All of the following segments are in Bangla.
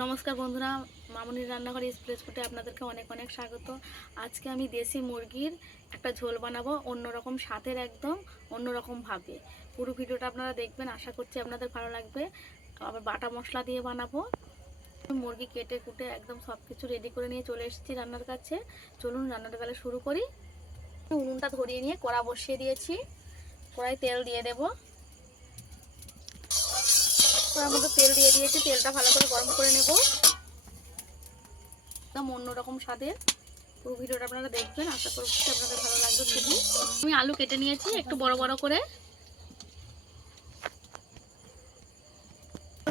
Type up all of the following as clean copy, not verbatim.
নমস্কার বন্ধুরা, মামুনির রান্নাঘর এক্সপ্রেস ফুডে আপনাদেরকে অনেক অনেক স্বাগত। আজকে আমি দেশি মুরগির একটা ঝোল বানাবো, অন্যরকম স্বাদের, একদম অন্যরকম ভাবে। পুরো ভিডিওটা আপনারা দেখবেন, আশা করছি আপনাদের ভালো লাগবে। আবার বাটা মশলা দিয়ে বানাবো। মুরগি কেটে কুটে একদম সব কিছু রেডি করে নিয়ে চলে এসেছি রান্নার কাছে। চলুন রান্নাটা তাহলে শুরু করি। উনুনটা ধরিয়ে নিয়ে কড়া বসিয়ে দিয়েছি, কড়াই তেল দিয়ে দেবো। কড়ার মধ্যে তেল দিয়ে দিয়েছি, তেলটা ভালো করে গরম করে নেব। একদম অন্যরকম স্বাদের। পুরো ভিডিওটা আপনারা দেখবেন, আশা করছি আপনাদের ভালো লাগবে। শুধু আমি আলু কেটে নিয়েছি একটু বড় বড় করে,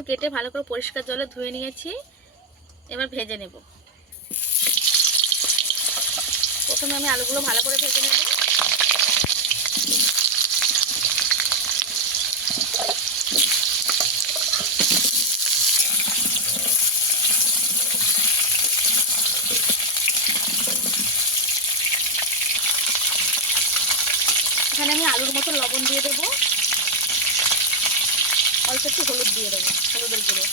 কেটে ভালো করে পরিষ্কার জলে ধুয়ে নিয়েছি। এবার ভেজে নেব। প্রথমে আমি আলুগুলো ভালো করে ভেজে নেব। এখানে আমি আলুর মতো লবণ দিয়ে দেবো, অল্প একটু হলুদ দিয়ে দেবো, হলুদের গুঁড়ো।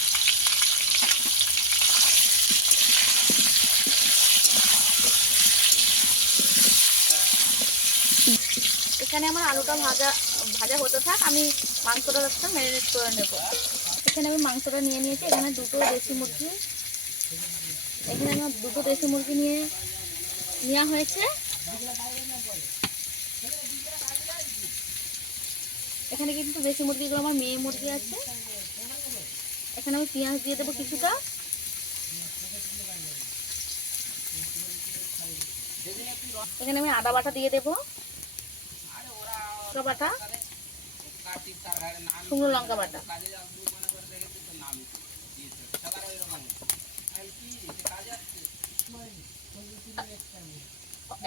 এখানে আমার আলুটা ভাজা ভাজা হতে থাক, আমি মাংসটা একটা ম্যারিনেট করে নেব। এখানে আমি মাংসটা নিয়ে নিয়েছি। এখানে দুটো দেশি মুরগি নেওয়া হয়েছে। এখানে কিন্তু দেশি মুরগিগুলো আমার মেয়ে মুরগি আছে। এখানে আমি পেঁয়াজ দিয়ে দেবো কিছুটা। এখানে আমি আদা বাটা দিয়ে দেবো, বাটা, শুকনো লঙ্কা বাটা,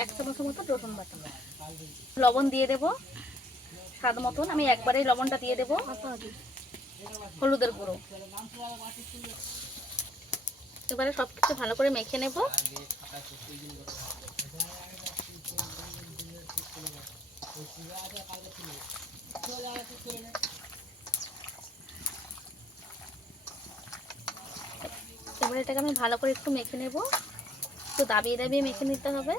এক চামচের মতো রসুন বাটা। লবণ দিয়ে দেবো স্বাদ মতন, আমি একবারেই লবণটা দিয়ে দেবো। হলুদের গুঁড়ো। এবারে সবকিছু ভালো করে মেখে নেব। এবারে এটাকে আমি ভালো করে একটু মেখে নেব, একটু দাবিয়ে দাবিয়ে মেখে নিতে হবে।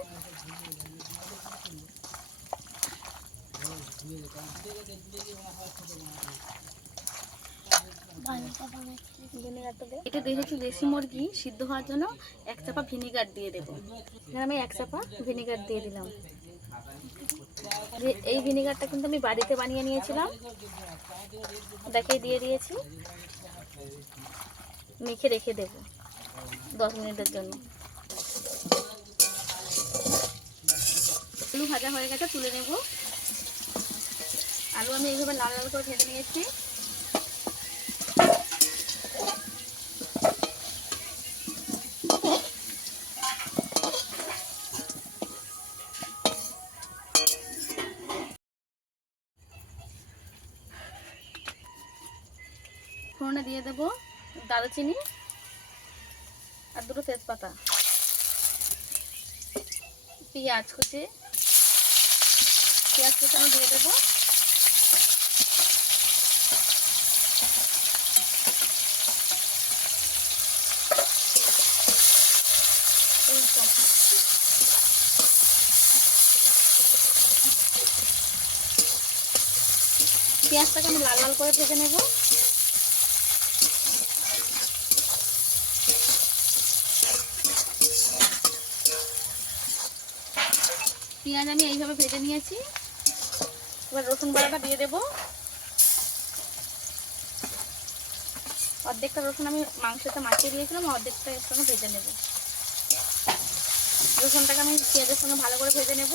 এটা দিয়েছি দেশি মুরগি সিদ্ধ হওয়ার জন্য এক চাপা ভিনিগার দিয়ে দেবো। এখানে আমি এক চাপা ভিনিগার দিয়ে দিলাম। এই ভিনিগারটা কিন্তু আমি বাড়িতে বানিয়ে নিয়েছিলাম, ওটাকে দিয়ে দিয়েছি। মেখে রেখে দেবো 10 মিনিটের জন্য। আলু ভাজা হয়ে গেছে, তুলে নেব। আলু আমি এইভাবে লাল লাল করে ভেজে নিয়েছি। ফোড়নে দিয়ে দেবো দারুচিনি আর দুটো তেজপাতা, পেঁয়াজ কুচি আমি দিয়ে দেবো। পেঁয়াজটাকে আমি লাল লাল করে ভেজে নেব। পেঁয়াজ আমি এইভাবে ভেজে নিয়েছি। এবার রসুন বাটাটা দিয়ে দেবো। অর্ধেকটা রসুন আমি মাংসটা মাখিয়ে দিয়েছিলাম, অর্ধেকটা এর সঙ্গে ভেজে নেব। রসুনটাকে আমি পেঁয়াজের সঙ্গে ভালো করে ভেজে নেব।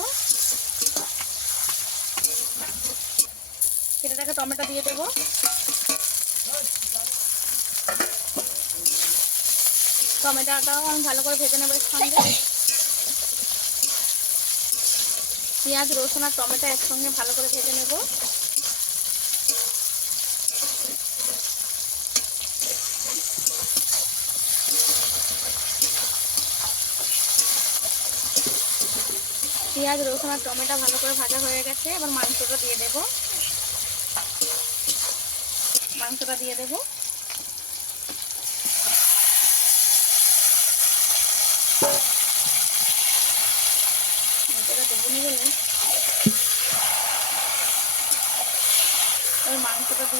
সেটাকে টমেটো দিয়ে দেবো। টমেটোটাও আমি ভালো করে ভেজে নেব। এর সঙ্গে পেঁয়াজ, রসুন আর টমেটো একসঙ্গে ভালো করে ভেজে নেব। পেঁয়াজ, রসুন আর টমেটো ভালো করে ভাজা হয়ে গেছে। এবার মাংসটা দিয়ে দেব। মাংসটা দিয়ে দেব।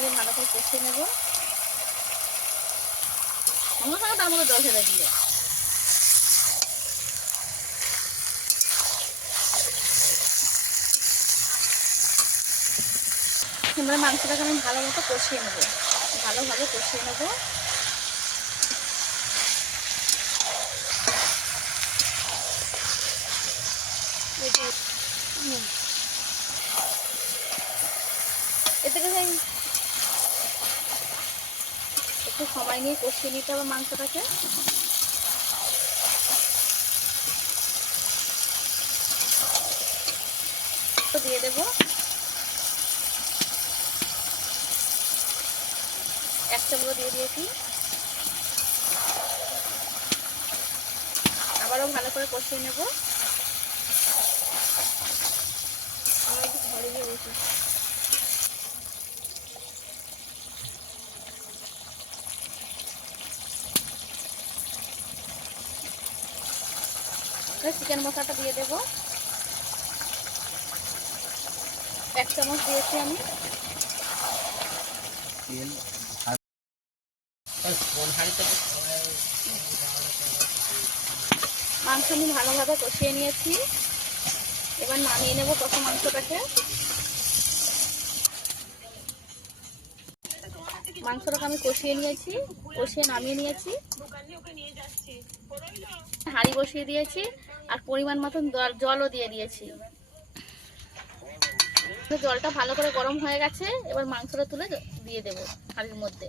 দিয়ে ভালো করে কষিয়ে নেব। সঙ্গে সঙ্গে তার মধ্যে জল ঢেলে দিলে এবারে মাংসটাকে আমি ভালো মতো কষিয়ে নেব, ভালোভাবে কষিয়ে নেব। এতে করে একটু সময় নিয়ে কষিয়ে নিতে হবে মাংসটাকে। দিয়ে দেবো 1 চামচ দিয়ে দিয়েছি। আবারও ভালো করে কষিয়ে নেব। চিকেন মশলাটা দিয়ে দেবো, 1 চামচ দিয়েছি আমি। মাংস আমি ভালোভাবে কষিয়ে নিয়েছি, এবার নামিয়ে নেব কষা মাংসটাকে। মাংসটাকে আমি কষিয়ে নিয়েছি, কষিয়ে নামিয়ে নিয়েছি। হাঁড়ি বসিয়ে দিয়েছি আর পরিমাণ মতন জলও দিয়ে দিয়েছি। জলটা ভালো করে গরম হয়ে গেছে, এবার মাংসটা তুলে দিয়ে দেবো হাঁড়ির মধ্যে।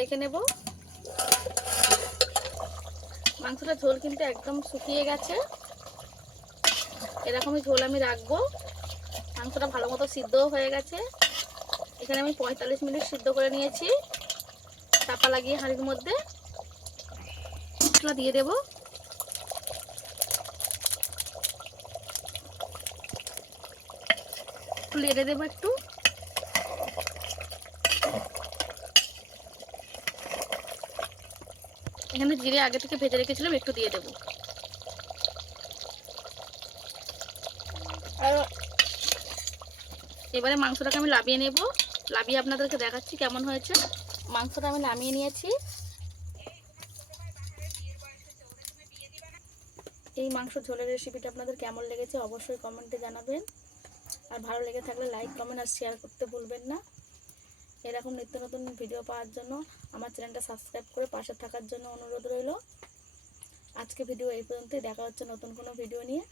দেখে নেব মাংসটা ঝোল কিন্তু একদম শুকিয়ে গেছে। এরকমই ঝোল আমি রাখবো। মাংসটা ভালো মতো সিদ্ধও হয়ে গেছে। এখানে আমি 45 মিনিট সিদ্ধ করে নিয়েছি চাপা লাগিয়ে হাঁড়ির মধ্যে। মশলা দিয়ে দেব, নেড়ে দেবো একটু। এখানে জিরে আগে থেকে ভেজে রেখেছিলাম, একটু দিয়ে দেবো। এবারে মাংসটাকে আমি লাবিয়ে নেব, লাবিয়ে আপনাদেরকে দেখাচ্ছি কেমন হয়েছে। মাংসটা আমি নামিয়ে নিয়েছি। এই মাংস ঝোলের রেসিপিটা আপনাদের কেমন লেগেছে অবশ্যই কমেন্টে জানাবেন। আর ভালো লেগে থাকলে লাইক, কমেন্ট আর শেয়ার করতে ভুলবেন না। এরকম নিত্য নতুন ভিডিও পাওয়ার জন্য আমার চ্যানেলটা সাবস্ক্রাইব করে পাশে থাকার জন্য অনুরোধ রইল। আজকে ভিডিও এই পর্যন্তই, দেখা হচ্ছে নতুন কোনো ভিডিও নিয়ে।